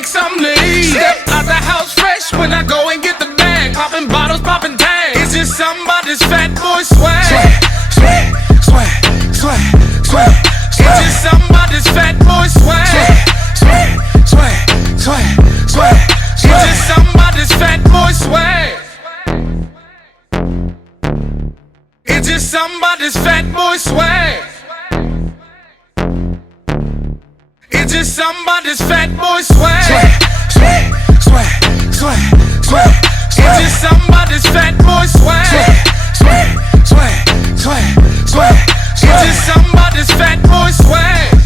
make some leave. Step out the house fresh when I go and get the bag. Popping bottles, popping tags. It's just somebody's fat boy swag. Swag, swag, swag, swag, swag. It's just somebody's fat boy swag. Swag, swag, swag, swag, swag. It's just somebody's fat boy swag. It's just somebody's fat boy swag. It's just somebody's fat boy swag. Swag, swag, swag, swag. It's just somebody's fat boy swag. Swag, swag, swag, swag. It's just somebody's fat boy swag.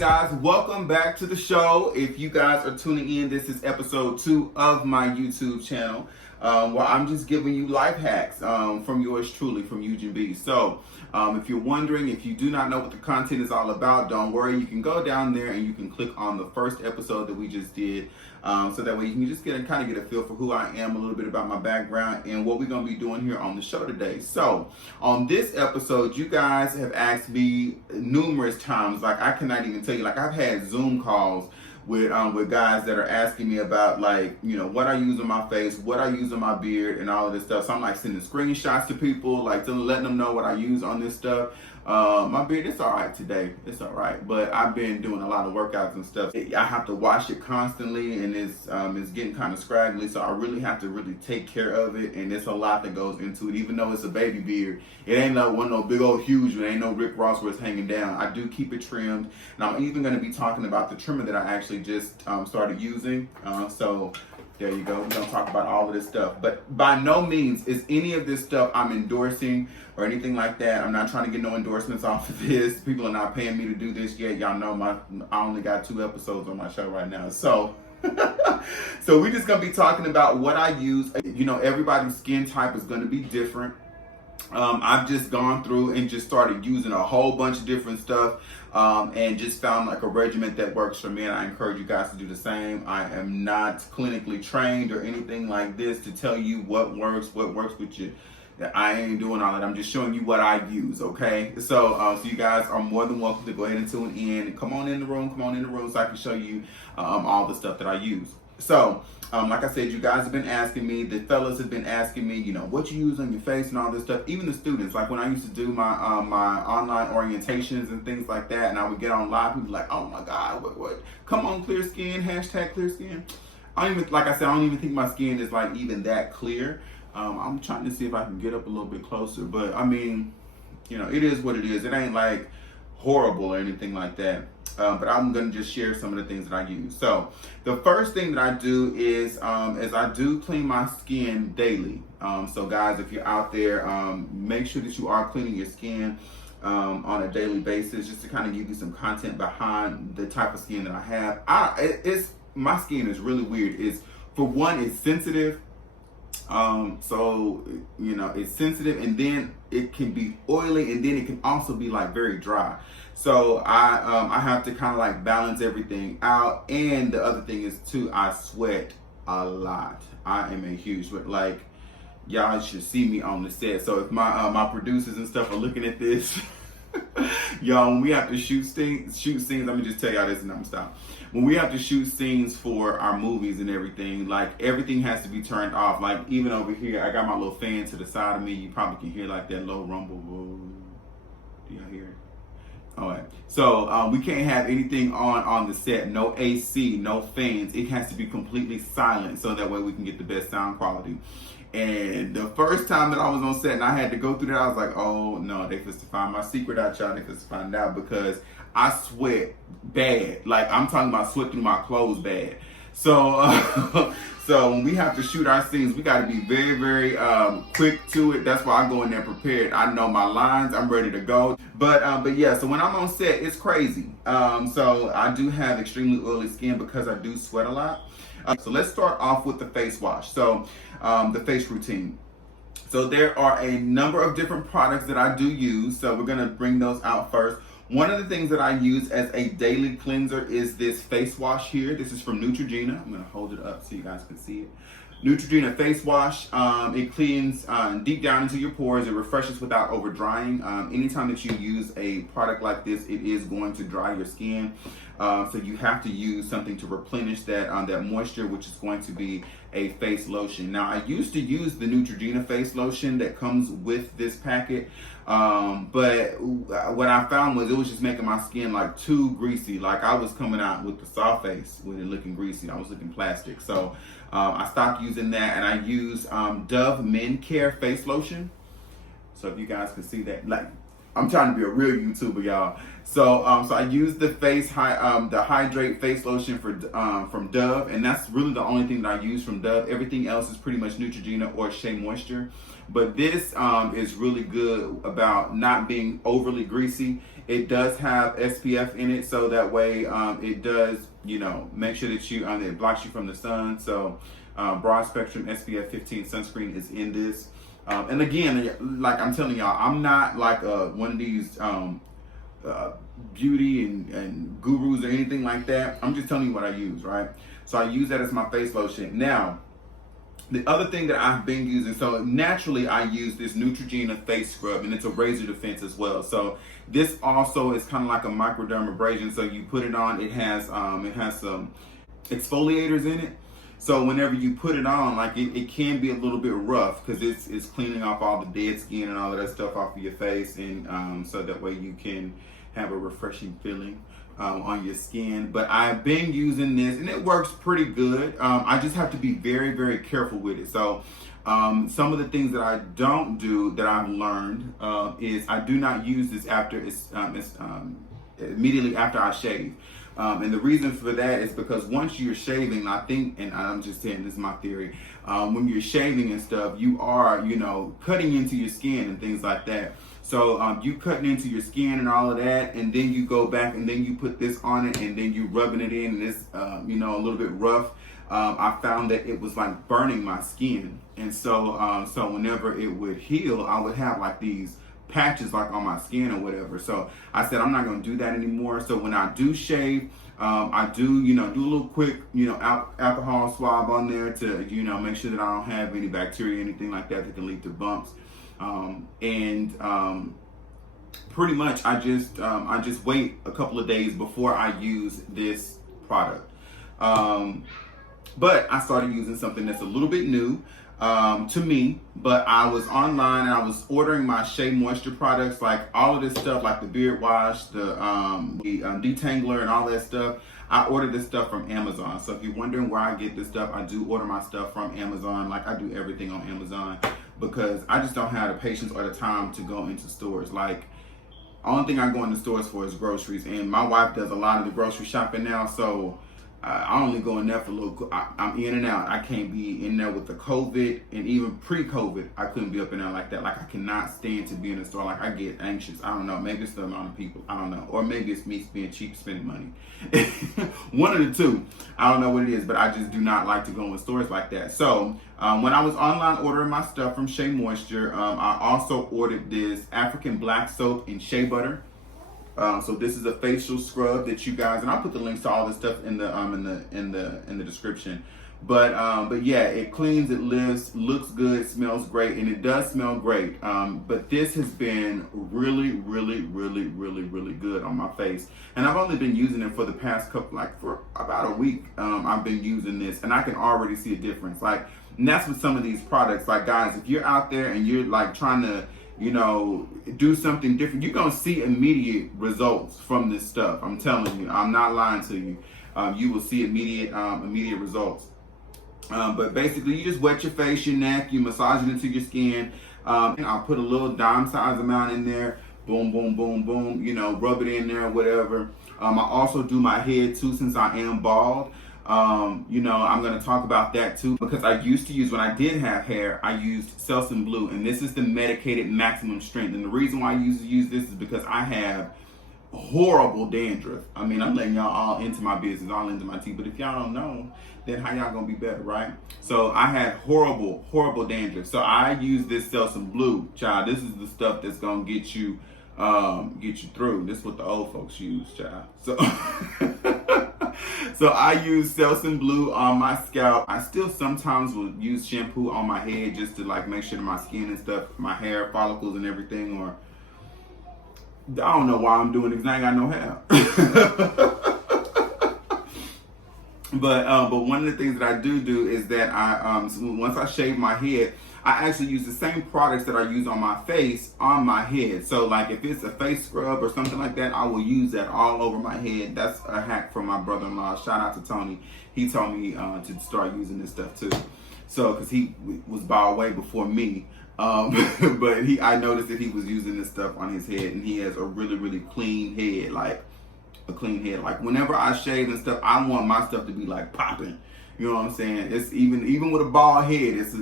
Guys, welcome back to the show. If you guys are tuning in, this is episode 2 of my YouTube channel, where I'm just giving you life hacks from yours truly, from Eugene B. So if you're wondering, if you do not know what the content is all about, don't worry. You can go down there and you can click on the first episode that we just did, so that way you can just kind of get a feel for who I am, a little bit about my background, and what we're going to be doing here on the show today. So on this episode, you guys have asked me numerous times, like I cannot even tell you, like I've had Zoom calls with guys that are asking me about, like, you know, what I use on my face, what I use on my beard, and all of this stuff. So I'm like sending screenshots to people, like letting them know what I use on this stuff. My beard, it's all right today. It's all right, but I've been doing a lot of workouts and stuff. I have to wash it constantly, and it's getting kind of scraggly, so I really have to really take care of it, and it's a lot that goes into it. Even though it's a baby beard, it ain't no big old huge one. It ain't no Rick Ross where it's hanging down. I do keep it trimmed, and I'm even going to be talking about the trimmer that I actually just started using. So there you go. We're going to talk about all of this stuff. But by no means is any of this stuff I'm endorsing or anything like that. I'm not trying to get no endorsements off of this. People are not paying me to do this yet. Y'all know I only got 2 episodes on my show right now. So so we're just going to be talking about what I use. You know, everybody's skin type is going to be different. I've just gone through and just started using a whole bunch of different stuff, and just found like a regimen that works for me, and I encourage you guys to do the same. I am not clinically trained or anything like this to tell you what works with you. I ain't doing all that. I'm just showing you what I use, okay? So you guys are more than welcome to go ahead and tune in. Come on in the room so I can show you all the stuff that I use. So, like I said, you guys have been asking me, the fellas have been asking me, you know, what you use on your face and all this stuff. Even the students, like when I used to do my my online orientations and things like that, and I would get on live, people like, oh my God, what? Come on, clear skin, hashtag clear skin. I don't even, like I said, I don't even think my skin is like even that clear. I'm trying to see if I can get up a little bit closer, but I mean, you know, it is what it is. It ain't like horrible or anything like that. But I'm going to just share some of the things that I use. So the first thing that I do is I do clean my skin daily. So guys, if you're out there, make sure that you are cleaning your skin on a daily basis, just to kind of give you some content behind the type of skin that I have. My skin is really weird. For one, it's sensitive. So, you know, it's sensitive, and then it can be oily, and then it can also be like very dry. So I have to kind of like balance everything out. And the other thing is too, I sweat a lot. I am a huge sweat. Like, y'all should see me on the set. So if my producers and stuff are looking at this, y'all, when we have to shoot scenes, let me just tell y'all this and I'm gonna stop. When we have to shoot scenes for our movies and everything, like everything has to be turned off. Like even over here, I got my little fan to the side of me. You probably can hear like that low rumble. Do y'all hear it? All right. So we can't have anything on the set. No AC, no fans. It has to be completely silent, so that way we can get the best sound quality. And the first time that I was on set and I had to go through that, I was like, oh no, they supposed to find my secret out, y'all. They supposed to find out, because I sweat bad. Like, I'm talking about sweat through my clothes bad. So so when we have to shoot our scenes, we got to be very, very quick to it. That's why I go in there prepared. I know my lines. I'm ready to go. But yeah, so when I'm on set, it's crazy. So I do have extremely oily skin because I do sweat a lot. So let's start off with the face wash. So the face routine. So there are a number of different products that I do use. So we're going to bring those out first. One of the things that I use as a daily cleanser is this face wash here. This is from Neutrogena. I'm gonna hold it up so you guys can see it. Neutrogena face wash. It cleans deep down into your pores. It refreshes without over drying. Anytime that you use a product like this, it is going to dry your skin. So you have to use something to replenish that that moisture, which is going to be a face lotion. Now, I used to use the Neutrogena face lotion that comes with this packet, but what I found was it was just making my skin like too greasy. Like I was coming out with the soft face with it looking greasy. I was looking plastic. So I stopped using that, and I use Dove Men Care face lotion. So if you guys can see that, like, I'm trying to be a real YouTuber, y'all. So I use the the Hydrate face lotion from Dove, and that's really the only thing that I use from Dove. Everything else is pretty much Neutrogena or Shea Moisture. But this is really good about not being overly greasy. It does have SPF in it, so that way it does, you know, make sure that you it blocks you from the sun. So broad spectrum SPF 15 sunscreen is in this. And again, like I'm telling y'all, I'm not like one of these beauty and gurus or anything like that. I'm just telling you what I use, right? So I use that as my face lotion. Now, the other thing that I've been using, so naturally I use this Neutrogena face scrub, and it's a razor defense as well. So this also is kind of like a microdermabrasion. So you put it on, it has some exfoliators in it. So whenever you put it on, like it can be a little bit rough because it's cleaning off all the dead skin and all of that stuff off of your face, and so that way you can have a refreshing feeling on your skin. But I've been using this and it works pretty good. I just have to be very, very careful with it. So some of the things that I don't do that I've learned is I do not use this after immediately after I shave. And the reason for that is because once you're shaving, I think, and I'm just saying, this is my theory, when you're shaving and stuff, you are, you know, cutting into your skin and things like that. So you cutting into your skin and all of that, and then you go back and then you put this on it, and then you rubbing it in, and it's, you know, a little bit rough. I found that it was like burning my skin. And so, so whenever it would heal, I would have like these patches like on my skin or whatever. So I said I'm not going to do that anymore. So when I do shave, I do, you know, do a little quick, you know, alcohol swab on there to, you know, make sure that I don't have any bacteria, anything like that that can lead to bumps. Pretty much I just wait a couple of days before I use this product. But I started using something that's a little bit new to me, but I was online and I was ordering my Shea Moisture products, like all of this stuff, like the beard wash, the detangler and all that stuff. I ordered this stuff from Amazon. So if you're wondering where I get this stuff, I do order my stuff from Amazon. Like I do everything on Amazon because I just don't have the patience or the time to go into stores. Like, only thing I go into stores for is groceries, and my wife does a lot of the grocery shopping now, so I only go in there for a little. I'm in and out. I can't be in there with the COVID, and even pre-COVID, I couldn't be up in there like that. Like I cannot stand to be in the store. Like I get anxious. I don't know. Maybe it's the amount of people. I don't know. Or maybe it's me being cheap, spending money. One of the two. I don't know what it is, but I just do not like to go in stores like that. So when I was online ordering my stuff from Shea Moisture, I also ordered this African black soap and shea butter. So this is a facial scrub that you guys, and I'll put the links to all this stuff in the description. But yeah, it cleans, it lifts, looks good, smells great, and it does smell great. But this has been really, really, really, really, really good on my face, and I've only been using it for the past couple, like for about a week. I've been using this, and I can already see a difference. Like, and that's with some of these products. Like, guys, if you're out there and you're like trying to, you know, do something different, you're gonna see immediate results from this stuff. I'm telling you, I'm not lying to you. You will see immediate results. But basically, you just wet your face, your neck, you massage it into your skin. I'll put a little dime size amount in there. Boom, boom, boom, boom. You know, rub it in there, whatever. I also do my head too, since I am bald. You know, I'm going to talk about that too, because I used to use, when I did have hair, I used Selsun Blue, and this is the medicated maximum strength. And the reason why I used to use this is because I have horrible dandruff. I mean, I'm letting y'all all into my business, all into my tea, but if y'all don't know, then how y'all gonna be better, right? So I had horrible dandruff. So I use this Selsun Blue, child. This is the stuff that's gonna get you get you through. This is what the old folks use, child. So so I use Selsun Blue on my scalp. I still sometimes will use shampoo on my head just to like make sure that my skin and stuff, my hair follicles and everything, or I don't know why I'm doing it because I ain't got no hair. But one of the things that I do is that once I shave my head, I actually use the same products that I use on my face on my head. So like if it's a face scrub or something like that, I will use that all over my head. That's a hack from my brother-in-law. Shout out to Tony. He told me to start using this stuff too. So because he was bald way before me. But I noticed that he was using this stuff on his head, and he has a really, really clean head, like a clean head. Like whenever I shave and stuff, I want my stuff to be like popping. You know what I'm saying? It's even with a bald head, it's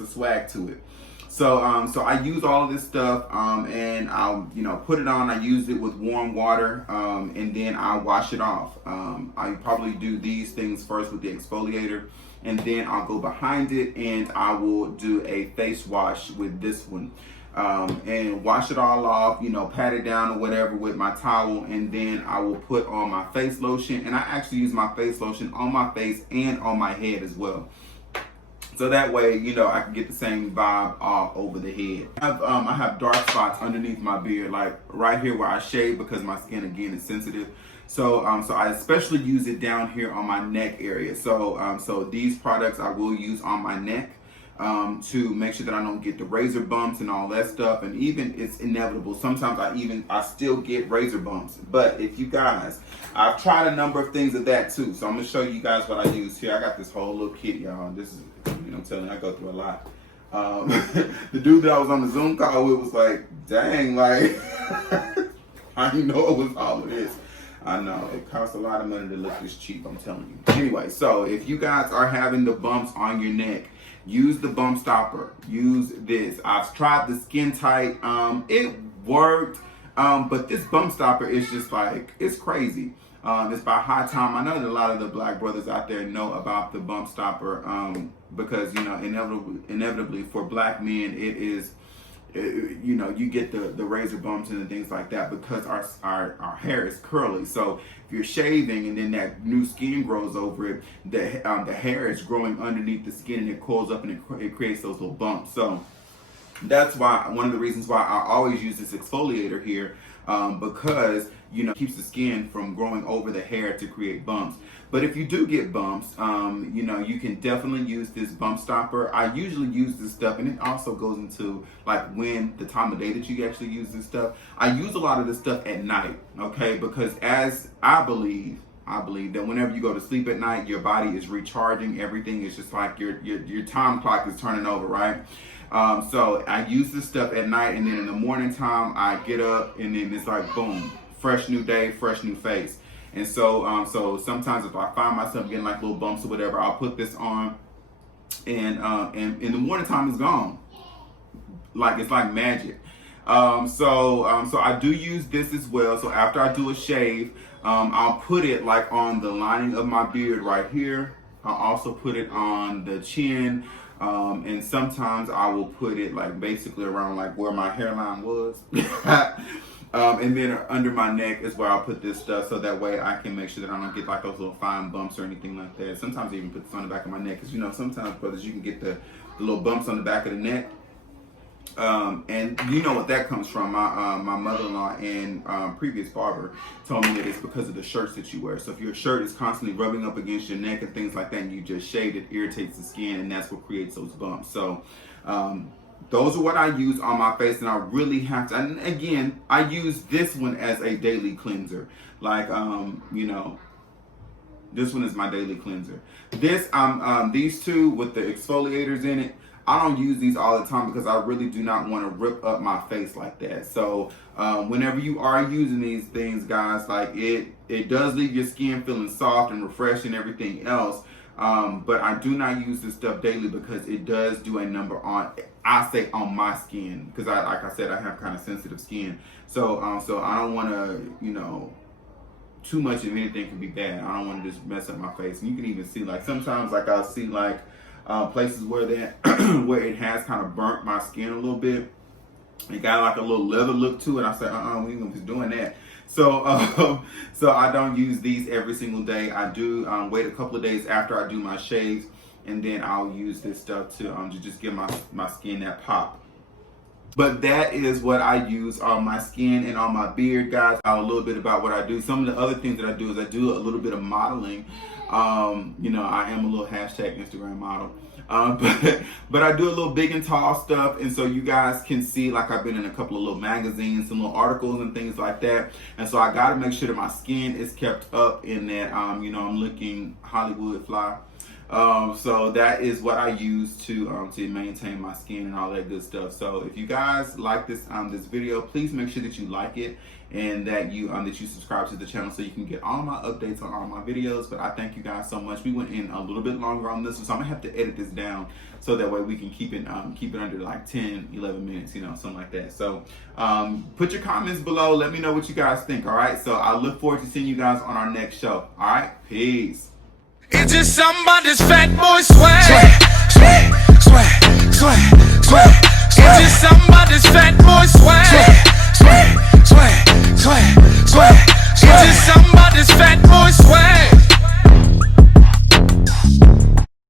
a swag to it. So I use all of this stuff, and I'll put it on. I use it with warm water, and then I wash it off. I probably do these things first with the exfoliator, and then I'll go behind it and I will do a face wash with this one. And wash it all off, pat it down or whatever with my towel, and then I will put on my face lotion. And I actually use my face lotion on my face and on my head as well. So that way, I can get the same vibe all over the head. I have dark spots underneath my beard, like right here where I shave because my skin, again, is sensitive. So I especially use it down here on my neck area. So these products I will use on my neck. To make sure that I don't get the razor bumps and all that stuff. And even it's inevitable. Sometimes I still get razor bumps. But if you guys, I've tried a number of things of that too. So I'm gonna show you guys what I use here. I got this whole little kit, y'all. This is, I'm telling you, I go through a lot. The dude that I was on the Zoom call with was like, dang, like, I didn't know it was all of this. I know, it costs a lot of money to look this cheap, I'm telling you. Anyway, so if you guys are having the bumps on your neck, use the bump stopper. Use this. I've tried the Skin Tight. It worked, but this bump stopper is just like, it's crazy. It's by High Time. I know that a lot of the black brothers out there know about the bump stopper because, inevitably for black men, it is, you get the razor bumps and things like that because our hair is curly. So if you're shaving and then that new skin grows over it, the hair is growing underneath the skin and it coils up and it creates those little bumps. So that's why one of the reasons why I always use this exfoliator here, because it keeps the skin from growing over the hair to create bumps. But if you do get bumps, you can definitely use this bump stopper. I usually use this stuff, and it also goes into like when the time of day that you actually use this stuff. I use a lot of this stuff at night, okay? Because as I believe that whenever you go to sleep at night, your body is recharging. Everything is just like your time clock is turning over, right? So I use this stuff at night, and then in the morning time, I get up, and then it's like boom, fresh new day, fresh new face. And so sometimes if I find myself getting like little bumps or whatever, I'll put this on, and in the morning time it's gone. Like it's like magic. So I do use this as well. So after I do a shave, I'll put it like on the lining of my beard right here. I'll also put it on the chin. And sometimes I will put it like basically around like where my hairline was. And then under my neck is where I'll put this stuff, so that way I can make sure that I don't get like those little fine bumps or anything like that. Sometimes I even put this on the back of my neck, because sometimes, brothers, you can get the little bumps on the back of the neck. And you know what that comes from. My mother-in-law and previous barber told me that it's because of the shirts that you wear. So if your shirt is constantly rubbing up against your neck and things like that, and you just shave it, irritates the skin, and that's what creates those bumps. So those are what I use on my face, and I really have to. And again, I use this one as a daily cleanser. Like this one is my daily cleanser. These two with the exfoliators in it, I don't use these all the time because I really do not want to rip up my face like that. So whenever you are using these things, guys, like it does leave your skin feeling soft and refreshed and everything else. But I do not use this stuff daily because it does do a number on, I say, on my skin, because like I said, I have kind of sensitive skin. So I don't want to, too much of anything can be bad. I don't want to just mess up my face. And you can even see, like, sometimes, like, I'll see, like, places where where it has kind of burnt my skin a little bit. It got like a little leather look to it. I said, we ain't gonna be doing that. So, so I don't use these every single day. I do wait a couple of days after I do my shaves, and then I'll use this stuff to just give my skin that pop. But that is what I use on my skin and on my beard, guys. A little bit about what I do. Some of the other things that I do is I do a little bit of modeling. You know, I am a little hashtag Instagram model. But I do a little big and tall stuff, and so you guys can see, like, I've been in a couple of little magazines, some little articles and things like that. And so I got to make sure that my skin is kept up in that, you know, I'm looking Hollywood fly. So that is what I use to maintain my skin and all that good stuff. So if you guys like this this video, please make sure that you like it and that you subscribe to the channel so you can get all my updates on all my videos. But I thank you guys so much. We went in a little bit longer on this one, so I'm gonna have to edit this down so that way we can keep it under like 10, 11 minutes, you know, something like that. So put your comments below. Let me know what you guys think. All right. So I look forward to seeing you guys on our next show. All right. Peace. It's just somebody's fat boy swag. Swag, swag, swag, swag. It's just somebody's fat boy swag. Swag, swag, swag, swag.